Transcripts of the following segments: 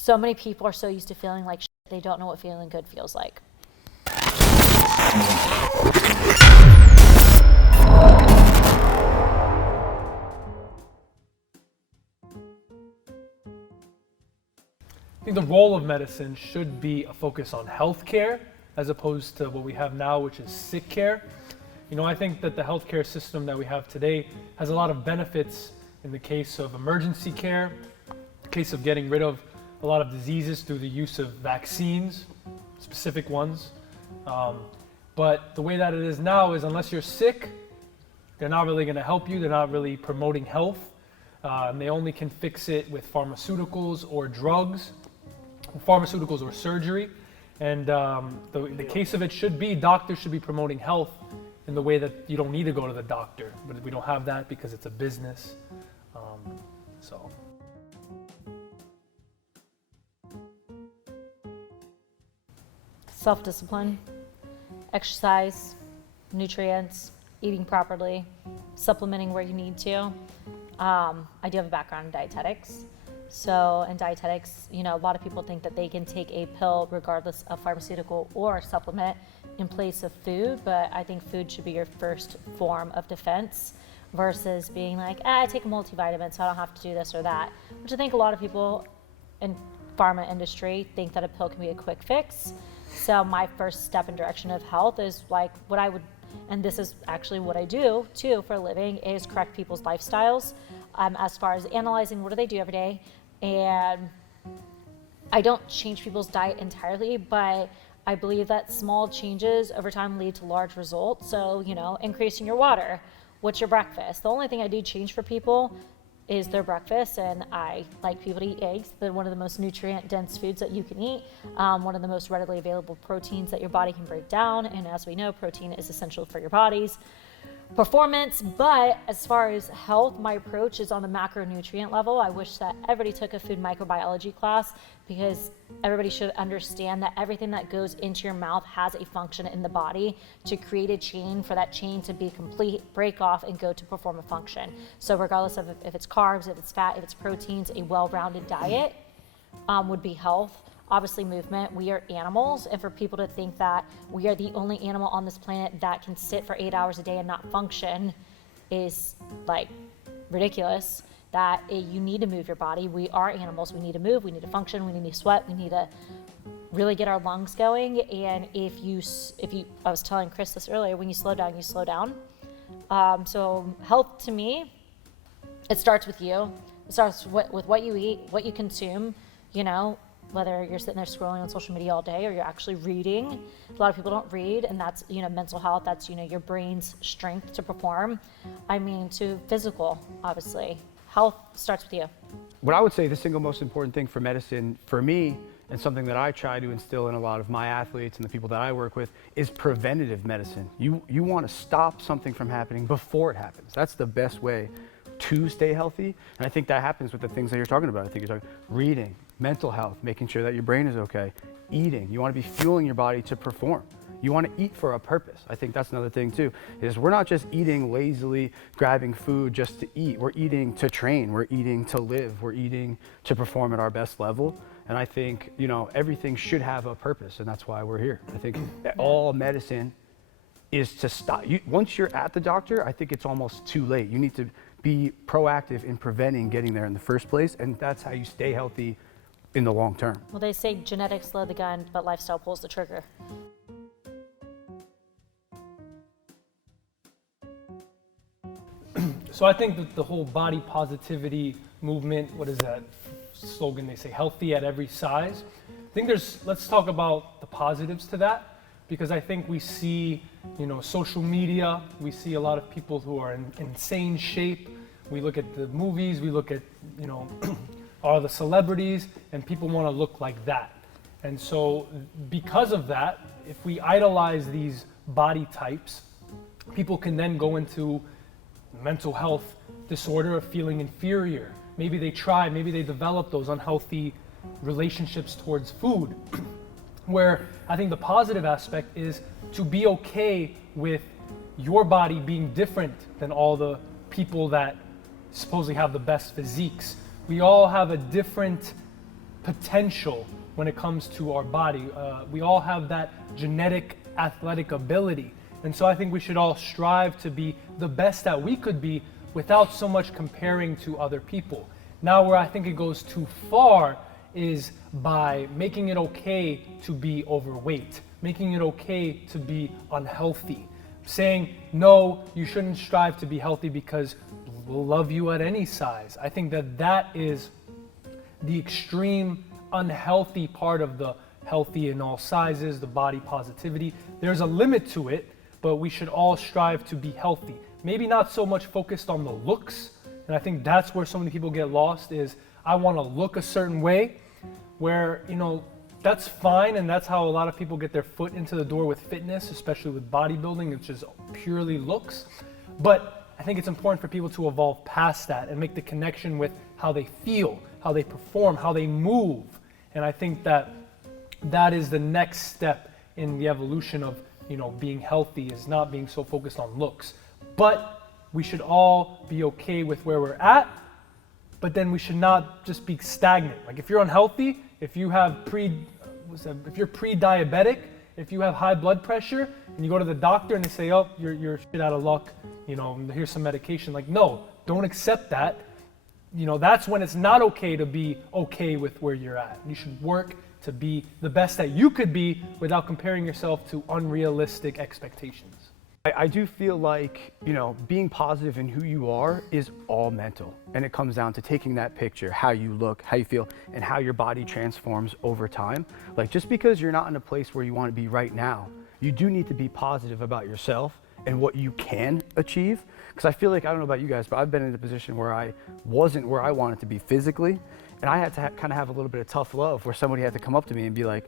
so many people are so used to feeling like shit, they don't know what feeling good feels like. I think the role of medicine should be a focus on healthcare as opposed to what we have now, which is sick care. I think that the healthcare system that we have today has a lot of benefits in the case of emergency care, the case of getting rid of a lot of diseases through the use of vaccines, specific ones. But the way that it is now is unless you're sick, they're not really going to help you. They're not really promoting health. And they only can fix it with pharmaceuticals or drugs, pharmaceuticals or surgery. And the case of it should be doctors should be promoting health in the way that you don't need to go to the doctor. But we don't have that because it's a business. So. Self-discipline, exercise, nutrients, eating properly, supplementing where you need to. I do have a background in dietetics. So in dietetics, a lot of people think that they can take a pill regardless of pharmaceutical or supplement in place of food, but I think food should be your first form of defense versus being like, I take a multivitamin so I don't have to do this or that, which I think a lot of people in pharma industry think that a pill can be a quick fix. So my first step in direction of health is like what I would, and this is actually what I do too for a living, is correct people's lifestyles as far as analyzing what do they do every day. And I don't change people's diet entirely, but I believe that small changes over time lead to large results. So, increasing your water. What's your breakfast? The only thing I do change for people is their breakfast, and I like people to eat eggs. They're one of the most nutrient-dense foods that you can eat, one of the most readily available proteins that your body can break down, and as we know, protein is essential for your body's performance. But as far as health, my approach is on the macronutrient level. I wish that everybody took a food microbiology class because everybody should understand that everything that goes into your mouth has a function in the body to create a chain for that chain to be complete, break off, and go to perform a function. So regardless of if it's carbs, if it's fat, if it's proteins, a well-rounded diet would be health. Obviously movement, we are animals, and for people to think that we are the only animal on this planet that can sit for 8 hours a day and not function is like ridiculous. That you need to move your body. We are animals, we need to move, we need to function, we need to sweat, we need to really get our lungs going. And if you, I was telling Chris this earlier, when you slow down, you slow down. So health to me, it starts with you. It starts with what you eat, what you consume, whether you're sitting there scrolling on social media all day or you're actually reading. A lot of people don't read, and that's, mental health, that's, your brain's strength to perform. To physical, obviously. Health starts with you. What I would say the single most important thing for medicine, for me, and something that I try to instill in a lot of my athletes and the people that I work with, is preventative medicine. You want to stop something from happening before it happens. That's the best way to stay healthy. And I think that happens with the things that you're talking about. I think you're talking reading, mental health, making sure that your brain is okay, eating. You want to be fueling your body to perform. You want to eat for a purpose. I think that's another thing too, is we're not just eating lazily, grabbing food just to eat. We're eating to train. We're eating to live. We're eating to perform at our best level. And I think, everything should have a purpose, and that's why we're here. I think all medicine is to stop. Once you're at the doctor, I think it's almost too late. You need to be proactive in preventing getting there in the first place, and that's how you stay healthy in the long term. Well, they say genetics load the gun, but lifestyle pulls the trigger. So I think that the whole body positivity movement, what is that slogan they say, healthy at every size? I think let's talk about the positives to that, because I think we see, social media, we see a lot of people who are in insane shape. We look at the movies, we look at, all the celebrities, and people want to look like that. And so because of that, if we idolize these body types, people can then go into mental health disorder of feeling inferior. Maybe they develop those unhealthy relationships towards food. Where I think the positive aspect is to be okay with your body being different than all the people that supposedly have the best physiques. We all have a different potential when it comes to our body. We all have that genetic athletic ability. And so I think we should all strive to be the best that we could be without so much comparing to other people. Now, where I think it goes too far is by making it okay to be overweight, making it okay to be unhealthy, saying, no, you shouldn't strive to be healthy because we'll love you at any size. I think that that is the extreme unhealthy part of the healthy in all sizes, the body positivity. There's a limit to it, but we should all strive to be healthy. Maybe not so much focused on the looks, and I think that's where so many people get lost is, I want to look a certain way, where, that's fine, and that's how a lot of people get their foot into the door with fitness, especially with bodybuilding, it's just purely looks. But I think it's important for people to evolve past that and make the connection with how they feel, how they perform, how they move. And I think that that is the next step in the evolution of, being healthy, is not being so focused on looks. But we should all be okay with where we're at, but then we should not just be stagnant. Like if you're unhealthy, if you have if you're pre-diabetic, if you have high blood pressure and you go to the doctor and they say, oh, you're shit out of luck, here's some medication. Like, no, don't accept that. That's when it's not okay to be okay with where you're at. You should work to be the best that you could be without comparing yourself to unrealistic expectations. I do feel like, being positive in who you are is all mental. And it comes down to taking that picture, how you look, how you feel, and how your body transforms over time. Like, just because you're not in a place where you want to be right now, you do need to be positive about yourself and what you can achieve. Because I feel like, I don't know about you guys, but I've been in a position where I wasn't where I wanted to be physically. And I had to kind of have a little bit of tough love where somebody had to come up to me and be like,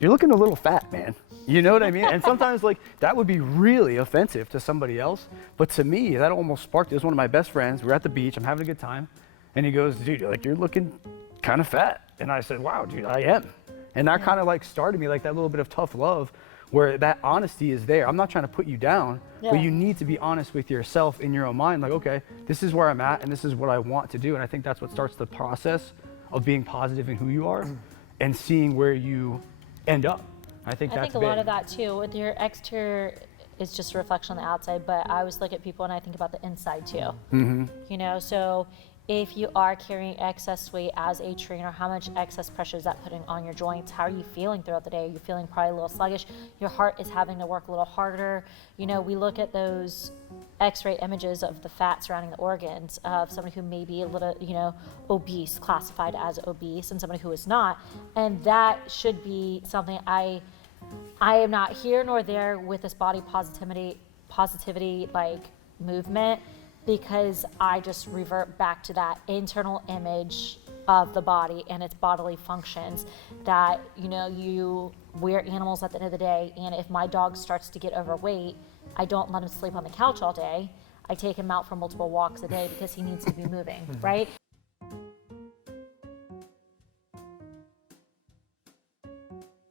you're looking a little fat, man. You know what I mean? And sometimes that would be really offensive to somebody else. But to me, that almost sparked it. It was one of my best friends. We're at the beach. I'm having a good time. And he goes, dude, you're looking kind of fat. And I said, wow, dude, I am. And that kind of started me that little bit of tough love where that honesty is there. I'm not trying to put you down, but you need to be honest with yourself in your own mind. Like, okay, this is where I'm at and this is what I want to do. And I think that's what starts the process of being positive in who you are and seeing where you end up. I think a lot of that too, with your exterior is just a reflection on the outside, but I always look at people and I think about the inside too. Mm-hmm. So if you are carrying excess weight as a trainer, how much excess pressure is that putting on your joints? How are you feeling throughout the day? Are you feeling probably a little sluggish? Your heart is having to work a little harder. We look at those x-ray images of the fat surrounding the organs of somebody who may be a little, obese, classified as obese, and somebody who is not. And that should be something I am not here nor there with this body positivity movement, because I just revert back to that internal image of the body and its bodily functions that, we're animals at the end of the day. And if my dog starts to get overweight, I don't let him sleep on the couch all day. I take him out for multiple walks a day because he needs to be moving, right?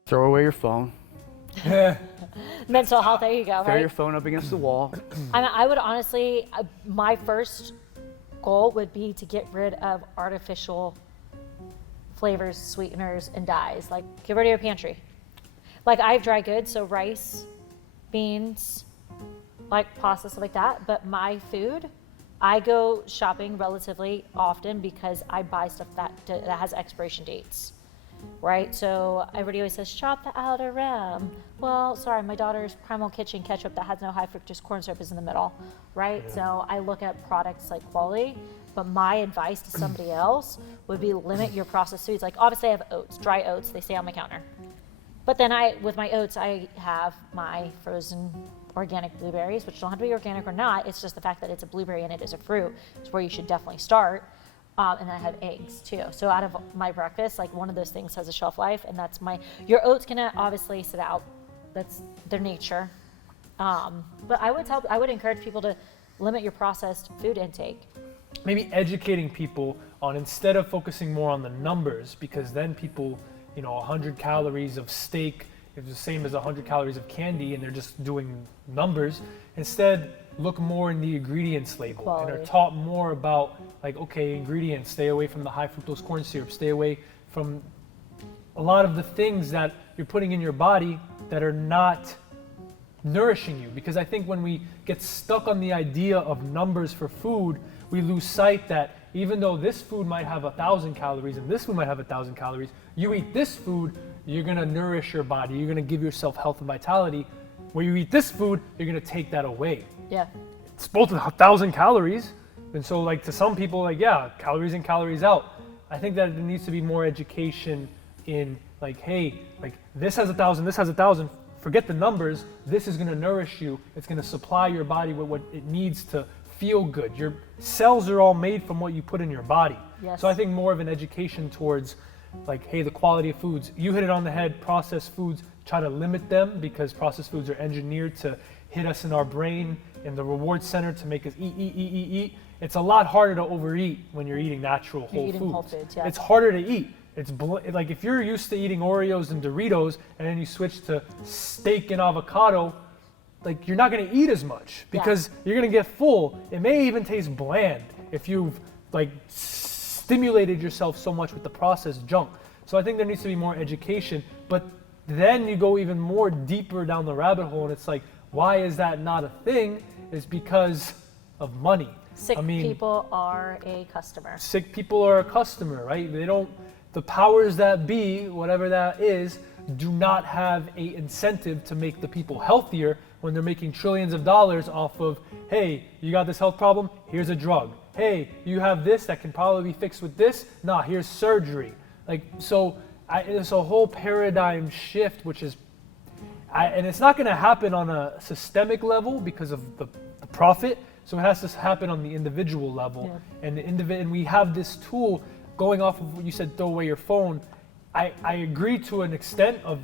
Throw away your phone. Mental health, there you go, Throw right? your phone up against the wall. I would honestly, my first goal would be to get rid of artificial flavors, sweeteners, and dyes. Get rid of your pantry. I have dry goods, so rice, beans, pasta, stuff like that. But my food, I go shopping relatively often because I buy stuff that has expiration dates. Right, so everybody always says shop the outer rim. Well, sorry, my daughter's Primal Kitchen ketchup that has no high fructose corn syrup is in the middle, right? Yeah. So I look at products like quality, but my advice to somebody else would be limit your processed foods. Obviously I have oats, dry oats, they stay on my counter. But then with my oats, I have my frozen organic blueberries, which don't have to be organic or not. It's just the fact that it's a blueberry and it is a fruit. It's where you should definitely start. And then I have eggs too. So out of my breakfast, one of those things has a shelf life, and that's your oats can obviously sit out. That's their nature. But I would encourage people to limit your processed food intake. Maybe educating people on, instead of focusing more on the numbers, because then people, 100 calories of steak is the same as 100 calories of candy, and they're just doing numbers. Instead, look more in the ingredients label. Quality. And are taught more about, okay, ingredients, stay away from the high fructose corn syrup, stay away from a lot of the things that you're putting in your body that are not nourishing you. Because I think when we get stuck on the idea of numbers for food, we lose sight that even though this food might have 1,000 calories and this food might have 1,000 calories, you eat this food, you're gonna nourish your body, you're gonna give yourself health and vitality. Where you eat this food, you're gonna take that away. Yeah. It's both 1,000 calories, and so like to some people, like yeah, calories in, calories out. I think that there needs to be more education in like, hey, like this has 1,000, this has 1,000. Forget the numbers. This is gonna nourish you. It's gonna supply your body with what it needs to feel good. Your cells are all made from what you put in your body. Yes. So I think more of an education towards like, hey, the quality of foods. You hit it on the head. Processed foods, try to limit them because processed foods are engineered to hit us in our brain in the reward center to make us eat. It's a lot harder to overeat when you're eating natural whole foods. Yeah. It's harder to eat. It's like if you're used to eating Oreos and Doritos and then you switch to steak and avocado, like you're not going to eat as much because you're going to get full. It may even taste bland if you've like stimulated yourself so much with the processed junk. So I think there needs to be more education, but then you go even more deeper down the rabbit hole and it's like, why is that not a thing? It's because of money. Sick people are a customer. Sick people are a customer, right? The powers that be, whatever that is, do not have a incentive to make the people healthier when they're making trillions of dollars off of, hey, you got this health problem, here's a drug. Hey, you have this that can probably be fixed with this, nah, here's surgery. Like, so it's a whole paradigm shift, which is, and it's not gonna happen on a systemic level because of the profit, so it has to happen on the individual level. Yeah. And we have this tool going off of what you said, throw away your phone. I agree to an extent of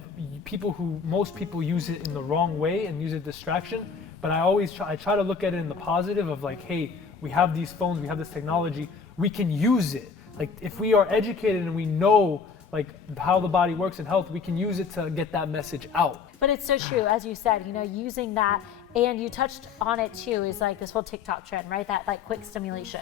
most people use it in the wrong way and use it distraction, but I try to look at it in the positive of like, hey, we have these phones, we have this technology, we can use it. Like if we are educated and we know like how the body works in health, we can use it to get that message out. But it's so true, as you said, using that, and you touched on it too, is like this whole TikTok trend, right? That like quick stimulation,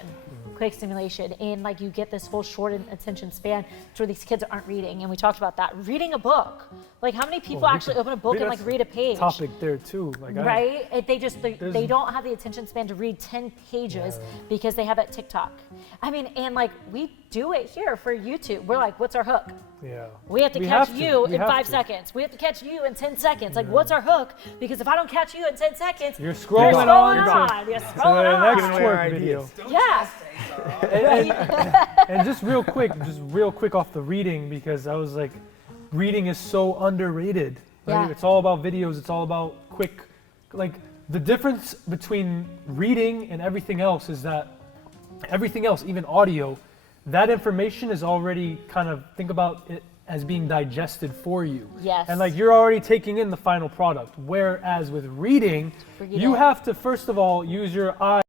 and like you get this whole shortened attention span to where these kids aren't reading, and we talked about that. Reading a book, like how many people actually open a book and like read a page? Topic there too, like right? They don't have the attention span to read 10 pages because they have that TikTok. I mean, and like we do it here for YouTube. We're like, what's our hook? Yeah. We have to catch you in 5 seconds. We have to catch you in 10 seconds. Like, what's our hook? Because if I don't catch you in 10 seconds, you're scrolling on. You're scrolling on. Next twerk video. Yeah. And just real quick off the reading, because I was like, reading is so underrated. Right? Yeah. It's all about videos. It's all about quick. Like the difference between reading and everything else is that everything else, even audio, that information is already kind of, think about it as being digested for you. Yes. And like you're already taking in the final product. Whereas with reading, you have to first of all use your eyes.